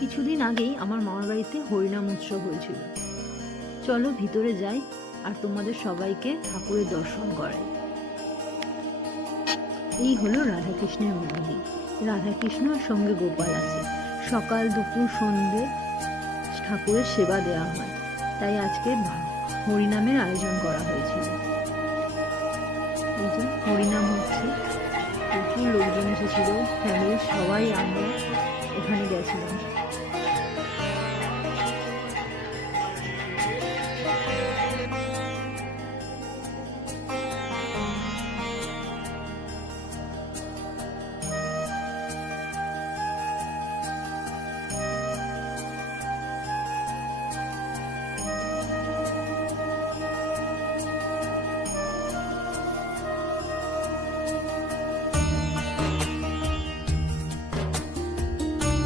কিছুদিন আগেই আমার মামার বাড়িতে হরিনাম উৎসব হয়েছিল। চলো ভিতরে যাই আর তোমাদের সবাইকে ঠাকুরের দর্শন করাই। এই হলো রাধাকৃষ্ণের মন্দির। রাধাকৃষ্ণ আর সঙ্গে গোপাল আছে। সকাল দুপুর সন্ধ্যে ঠাকুরের সেবা দেওয়া হয়, তাই আজকে হরিনামের আয়োজন করা হয়েছিল। এই যে হরিনাম হচ্ছে, প্রচুর লোকজন এসেছিল, ফ্যামিলির সবাই আমরা